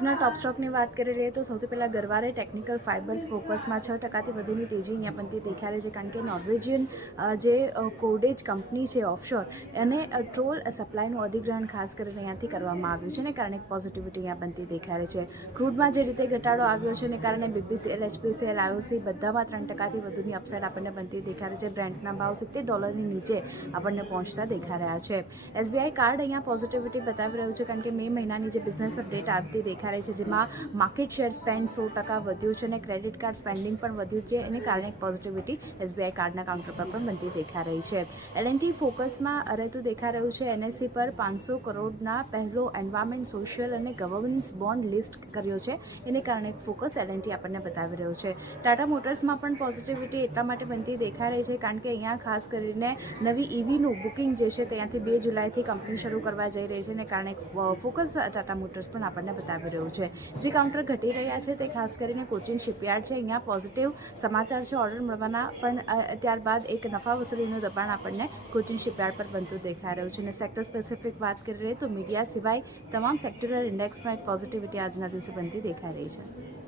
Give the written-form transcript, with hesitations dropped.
આજના ટોપ સ્ટોકની વાત કરી લઈએ તો સૌથી પહેલાં ગરવારે ટેકનિકલ ફાઇબર્સ ફોકસમાં 6% વધુની તેજી અહીંયા બનતી દેખાઈ રહી છે, કારણ કે નોર્વેજિયન જે કોડેજ કંપની છે ઓફશોર અને ટ્રોલ સપ્લાયનું અધિગ્રહણ ખાસ કરીને અહીંયાથી કરવામાં આવ્યું છે, ને કારણે પોઝિટિવિટી અહીંયા બનતી દેખાઈ રહી છે. ક્રૂડમાં જે રીતે ઘટાડો આવ્યો છે ને કારણે BPCL, HPCL, IOC બધામાં 3%થી વધુની અપસાઇડ આપણને બનતી દેખાઈ રહી છે. બ્રેન્ટના ભાવ $70 નીચે આપણને પહોંચતા દેખાઈ રહ્યા છે. SBI કાર્ડ અહીંયા પોઝિટિવિટી બતાવી રહ્યું છે, કારણ કે મે મહિનાની જે બિઝનેસ અપડેટ આવતી દેખાઈ રહી છે, જેમાં માર્કેટ શેર સ્પેન્ડ 100% વધ્યું છે અને ક્રેડિટ કાર્ડ સ્પેન્ડિંગ પણ વધ્યું છે. એને કારણે એક પોઝિટિવિટી SBI કાર્ડના કાઉન્ટર પર પણ બનતી દેખાઈ રહી છે. L&T ફોકસમાં રહેતું દેખાઈ રહ્યું છે. NSE પર 500 કરોડના પહેલો એન્વાયરમેન્ટ, સોશિયલ અને ગવર્નન્સ બોન્ડ લિસ્ટ કર્યો છે. એને કારણે ફોકસ L&T આપણને બતાવી રહ્યું છે. ટાટા મોટર્સમાં પણ પોઝિટિવિટી એટલા માટે બનતી દેખાઈ રહી છે, કારણ કે અહીંયા ખાસ કરીને નવી EVનું બુકિંગ જે છે ત્યાંથી 2 જુલાઈથી કંપની શરૂ કરવા જઈ રહી છે, અને કારણે ફોકસ ટાટા મોટર્સ પણ આપણને બતાવી રહ્યું છે. જે કાઉન્ટર ઘટી રહ્યા છે તે ખાસ કરીને કોચિન શિપયાર્ડ છે. અહીંયા પોઝિટિવ સમાચાર છે ઓર્ડર મળવાના, પણ ત્યારબાદ એક નફા વસૂલીનું દબાણ આપણને કોચિન શિપયાર્ડ પર બનતું દેખાઈ રહ્યું છે. અને સેક્ટર સ્પેસિફિક વાત કરી રહી તો મીડિયા સિવાય તમામ સેક્ટરલ ઇન્ડેક્સમાં એક પોઝિટિવિટી આજના દિવસે બનતી દેખાઈ રહી છે.